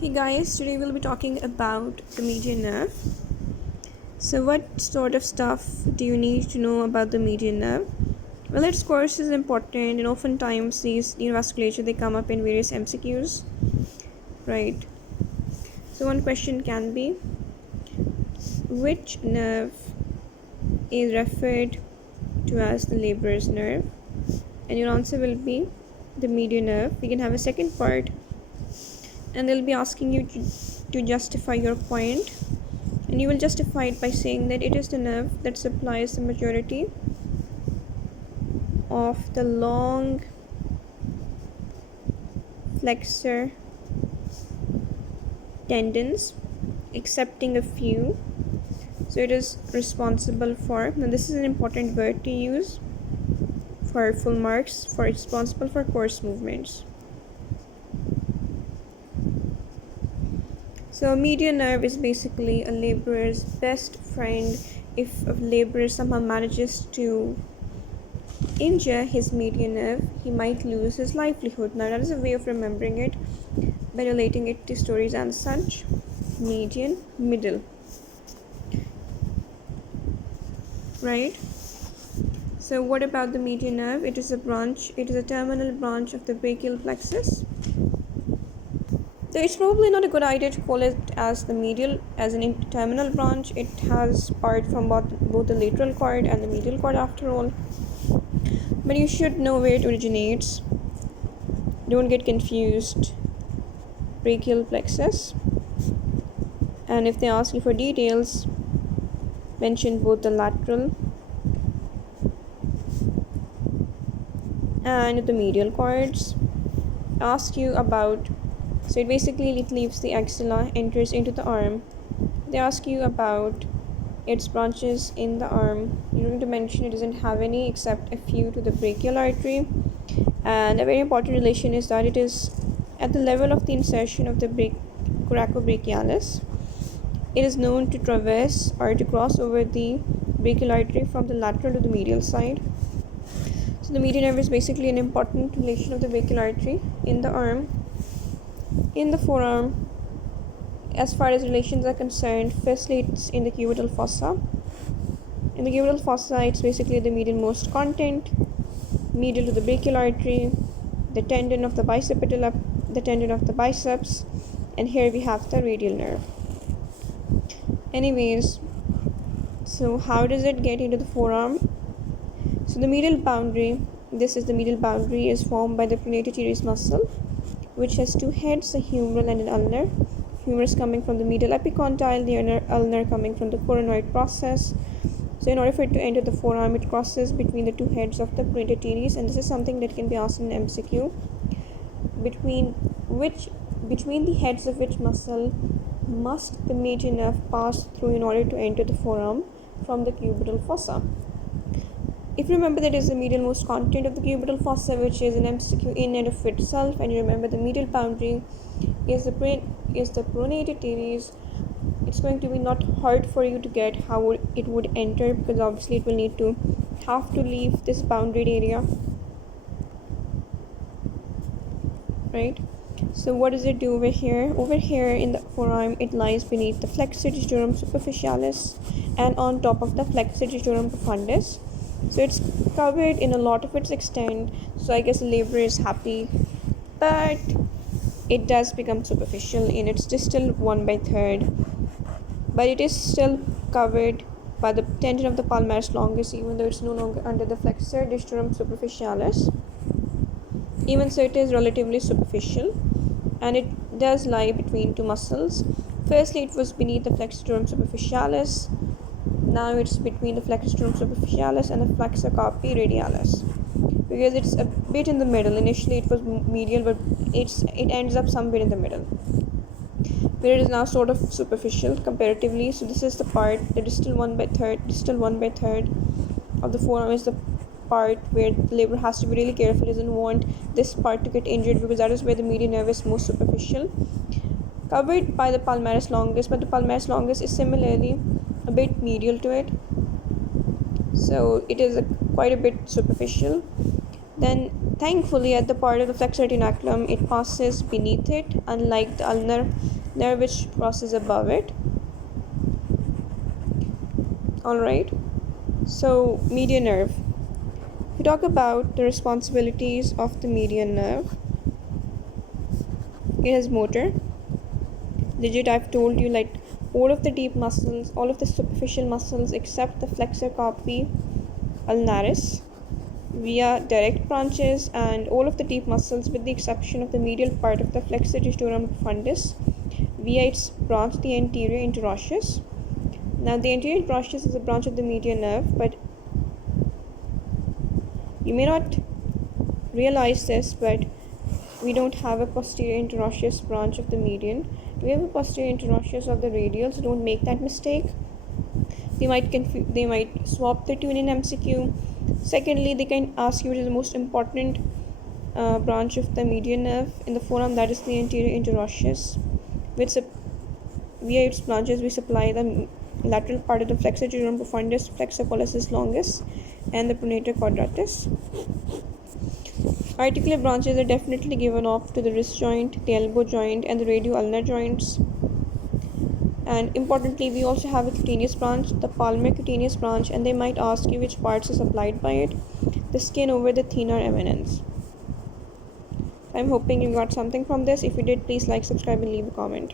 Hey guys, today we'll be talking about the median nerve. So, what sort of stuff do you need to know about the median nerve? Well, its course is important, and oftentimes these neovasculature they come up in various MCQs, right? So, one question can be, which nerve is referred to as the laborer's nerve? And your answer will be the median nerve. We can have a second part, and they'll be asking you to justify your point. And you will justify it by saying that it is the nerve that supplies the majority of the long flexor tendons, excepting a few. So it is responsible for, now this is an important word to use for full marks, for responsible for coarse movements. So a median nerve is basically a laborer's best friend. If a laborer somehow manages to injure his median nerve, he might lose his livelihood. Now that is a way of remembering it by relating it to stories and such. Median, middle, right? So what about the median nerve? It is a terminal branch of the brachial plexus. So it's probably not a good idea to call it as the medial, as an terminal branch. It has part from both the lateral cord and the medial cord after all. But you should know where it originates. Don't get confused. Brachial plexus. And if they ask you for details, mention both the lateral and the medial cords. Ask you about, so it basically leaves the axilla, enters into the arm. They ask you about its branches in the arm. You're going to mention it doesn't have any except a few to the brachial artery. And a very important relation is that it is at the level of the insertion of the coracobrachialis. It is known to traverse or to cross over the brachial artery from the lateral to the medial side. So the median nerve is basically an important relation of the brachial artery in the arm. In the forearm, as far as relations are concerned, firstly it's in the cubital fossa. In the cubital fossa, it's basically the medialmost content, medial to the brachial artery, the tendon of the bicipital, the tendon of the biceps, and here we have the radial nerve. Anyways, so how does it get into the forearm? So the medial boundary, is formed by the pronator teres muscle, which has two heads, a humeral and an ulnar. Humerus coming from the medial epicondyle, the ulnar coming from the coronoid process. So in order for it to enter the forearm, it crosses between the two heads of the pronator teres, and this is something that can be asked in MCQ. Between the heads of which muscle must the median nerve pass through in order to enter the forearm from the cubital fossa? If you remember, that is the medialmost content of the cubital fossa, which is an MCQ in and of itself, and you remember the medial boundary is the pronator teres. It's going to be not hard for you to get how it would enter, because obviously it will have to leave this bounded area, right? So what does it do over here? Over here in the forearm, it lies beneath the flexor digitorum superficialis and on top of the flexor digitorum profundus. So it's covered in a lot of its extent. So I guess the laborer is happy, but it does become superficial in its distal 1/3, but it is still covered by the tendon of the palmaris longus, even though it's no longer under the flexor digitorum superficialis. Even so, it is relatively superficial, and it does lie between two muscles. Firstly, it was beneath the flexor digitorum superficialis. Now it's between the flexor digitorum superficialis and the flexor carpi radialis, because it's a bit in the middle. Initially it was medial, but it ends up somewhere in the middle, where it is now sort of superficial comparatively. So this is the part, the distal 1/3 of the forearm is the part where the laborer has to be really careful. He doesn't want this part to get injured, because that is where the median nerve is most superficial, covered by the palmaris longus, but the palmaris longus is similarly a bit medial to it, so it is quite a bit superficial. Then Thankfully, at the part of the flexor retinaculum, it passes beneath it, unlike the ulnar nerve which crosses above it. Alright, so median nerve. We talk about the responsibilities of the median nerve. It has motor. Digit, I've told you, like all of the deep muscles, all of the superficial muscles except the flexor carpi ulnaris via direct branches, and all of the deep muscles with the exception of the medial part of the flexor digitorum profundus via its branch, the anterior interosseous. Now the anterior interosseous is a branch of the median nerve, but you may not realize this, but we don't have a posterior interosseous branch of the median. We have a posterior interosseous of the radial, so don't make that mistake. They might swap the two in MCQ. Secondly, they can ask you which is the most important branch of the median nerve in the forearm, that is the anterior interosseous, which via its branches we supply the lateral part of the flexor digitorum profundus, flexor pollicis longus, and the pronator quadratus. Articular branches are definitely given off to the wrist joint, the elbow joint, and the radio-ulnar joints. And importantly, we also have a cutaneous branch, the palmar cutaneous branch, and they might ask you which parts are supplied by it. The skin over the thenar eminence. I'm hoping you got something from this. If you did, please like, subscribe, and leave a comment.